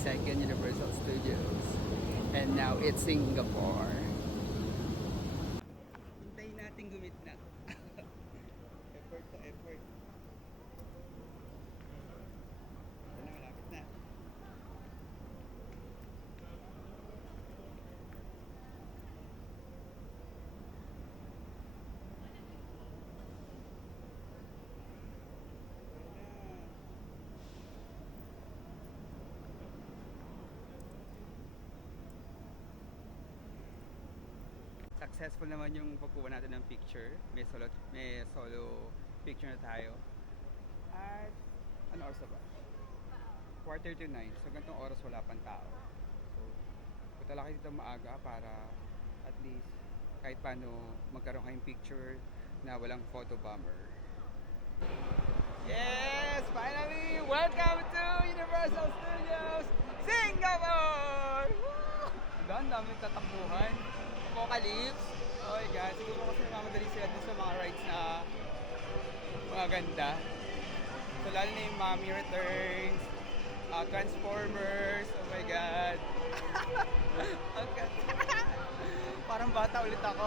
22nd Universal Studios. And now it's Singapore. Hintayin natin gumitna. Effort to effort. Ito na, malapit na. Successful naman yung pagkuha natin ng picture. May solo picture na tayo. At ano oras na ba? 8:45. So ganitong oras wala pang tao. So punta lang kayo dito maaga para at least kahit paano magkaroon kayong picture na walang photo bomber. Yes! Finally! Welcome to Universal Studios Singapore! Woo! Ang dami tatakbuhan. Apocalypse. Oh my god. Siguro kasi namamadali sila dun sa mga rides na maganda. So lalo na yung Mommy Returns, Transformers. Oh my god. Ang ganda. Parang bata ulit ako.